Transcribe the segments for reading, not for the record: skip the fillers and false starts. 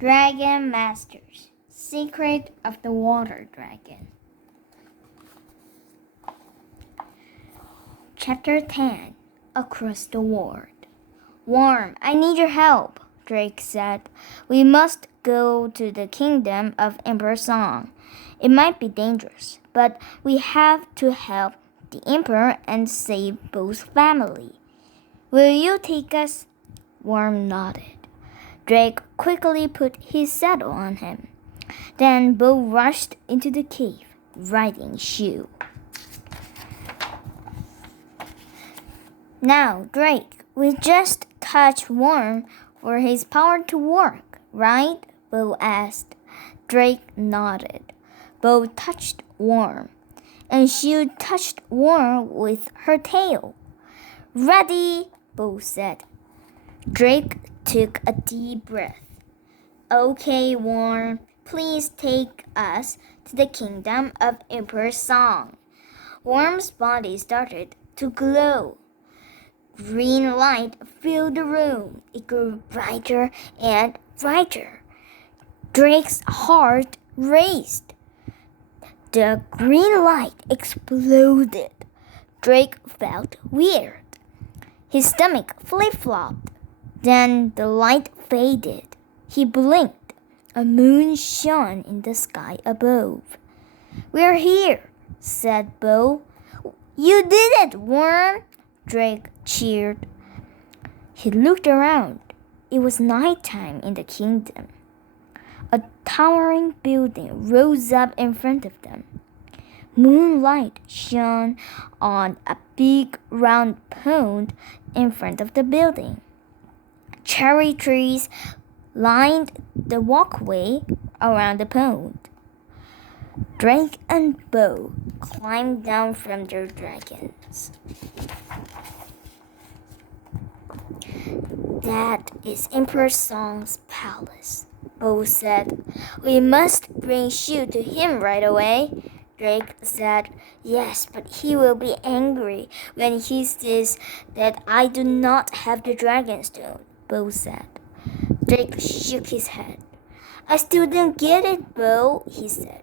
Dragon Masters, Secret of the Water Dragon. Chapter 10, Across the World. Worm, I need your help, Drake said. We must go to the kingdom of Emperor Song. It might be dangerous, but we have to help the Emperor and save Bow's family. Will you take us? Worm nodded. Drake quickly put his saddle on him. Then Bow rushed into the cave, riding Shu. Now, Drake, we just touch Worm for his power to work, right? Bow asked. Drake nodded. Bow touched Worm, and Shu touched Worm with her tail. Ready, Bow said. Drake took a deep breath. Okay, Worm, please take us to the kingdom of Emperor Song. Worm's body started to glow. Green light filled the room. It grew brighter and brighter. Drake's heart raced. The green light exploded. Drake felt weird. His stomach flip-flopped. Then the light faded. He blinked. A moon shone in the sky above. We're here, said Bow. You did it, Worm, Drake cheered. He looked around. It was nighttime in the kingdom. A towering building rose up in front of them. Moonlight shone on a big round pond in front of the building. Cherry trees lined the walkway around the pond. Drake and Bow climbed down from their dragons. That is Emperor Song's palace, Bow said. We must bring Shu to him right away. Drake said, yes, but he will be angry when he sees that I do not have the dragon stone, Bow said. Drake shook his head. I still don't get it, Bow, he said.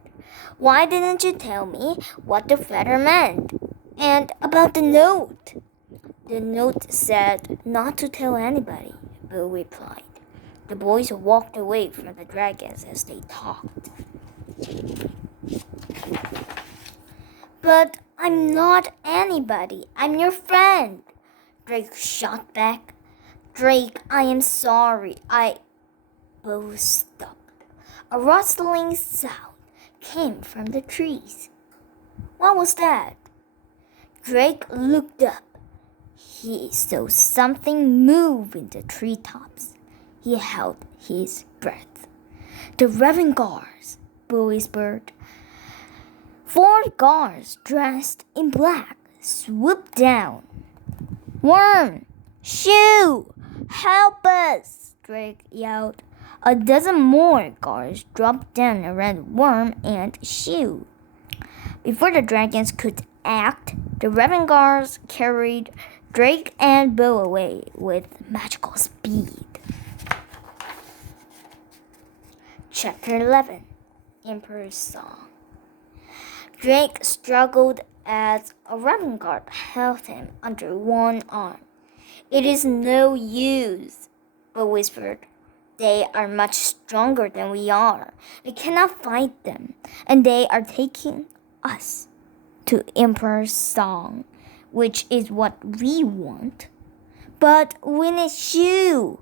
Why didn't you tell me what the feather meant? And about the note? The note said not to tell anybody, Bow replied. The boys walked away from the dragons as they talked. But I'm not anybody. I'm your friend, Drake shot back. Drake, I am sorry. Bow stopped. A rustling sound came from the trees. What was that? Drake looked up. He saw something move in the treetops. He held his breath. The Raven Guards, Bow whispered. 4 guards dressed in black swooped down. Worm! Shu! Help us! Drake yelled. A dozen more guards dropped down around Worm and Shu. Before the dragons could act, the Raven Guards carried Drake and Bow away with magical speed. Chapter 11, Emperor's Song. Drake struggled as a Raven Guard held him under one arm. It is no use, Bow whispered. They are much stronger than we are. We cannot fight them, and they are taking us to Emperor Song, which is what we want. But we need Shu,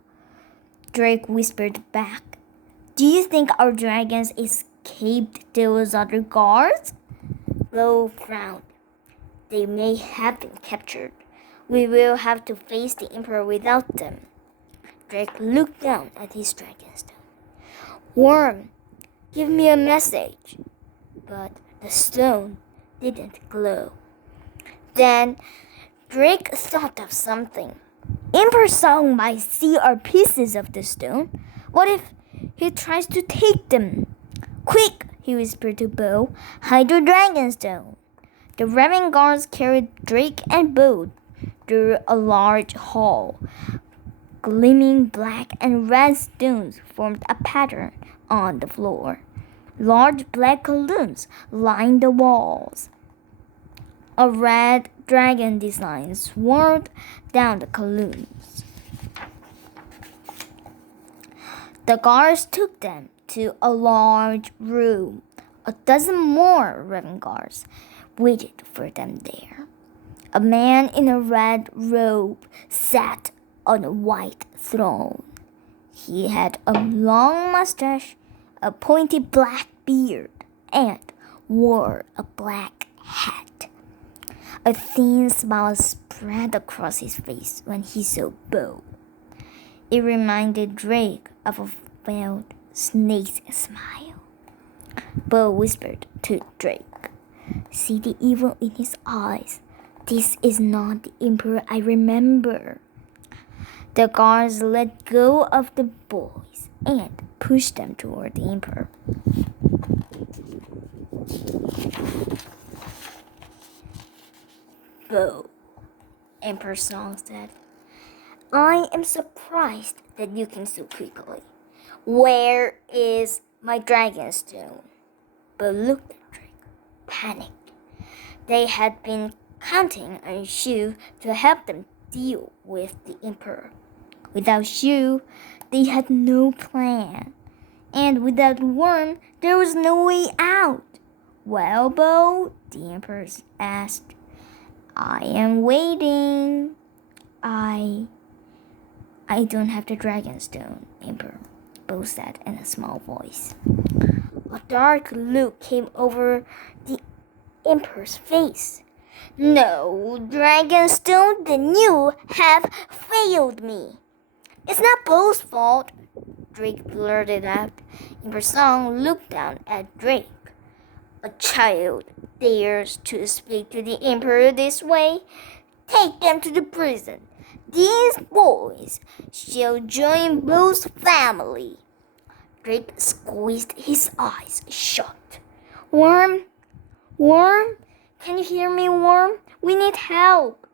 Drake whispered back. Do you think our dragons escaped those other guards? Bow frowned. They may have been captured. We will have to face the Emperor without them. Drake looked down at his dragonstone. Worm, give me a message. But the stone didn't glow. Then Drake thought of something. Emperor Song might see our pieces of the stone. What if he tries to take them? Quick, he whispered to Bow. Hide your dragonstone. The Raven Guards carried Drake and Bow through a large hall. Gleaming black and red stones formed a pattern on the floor. Large black columns lined the walls. A red dragon design swirled down the columns. The guards took them to a large room. A dozen more Raven guards waited for them there. A man in a red robe sat on a white throne. He had a long mustache, a pointy black beard, and wore a black hat. A thin smile spread across his face when he saw Bo. It reminded Drake of a veiled snake's smile. Bo whispered to Drake, "See the evil in his eyes. This is not the Emperor I remember." The guards let go of the boys and pushed them toward the Emperor. "Bo," Emperor Song said, "I am surprised that you came so quickly. Where is my dragon stone?" Bo looked at Drake, panicked. They had been counting on Shu to help them deal with the Emperor. Without Shu, they had no plan. And without Worm, there was no way out. "Well, Bo?" the Emperor asked. "I am waiting." I don't have the dragon stone, Emperor," Bo said in a small voice. A dark look came over the Emperor's face. "No dragon stone, then you have failed me." "It's not Bo's fault," Drake blurted out. Emperor Song looked down at Drake. "A child dares to speak to the Emperor this way? Take them to the prison. These boys shall join Bo's family." Drake squeezed his eyes shut. Worm? Can you hear me, Worm? We need help."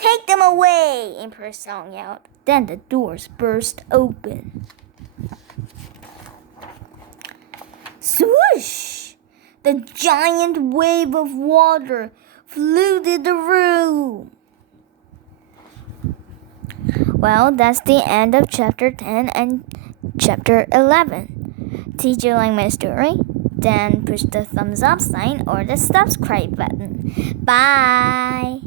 "Take them away," Emperor Song yelled. Then the doors burst open. Swoosh! The giant wave of water flooded the room. Well, that's the end of chapter 10 and chapter 11. Did you like my story? Then push the thumbs up sign or the subscribe button. Bye!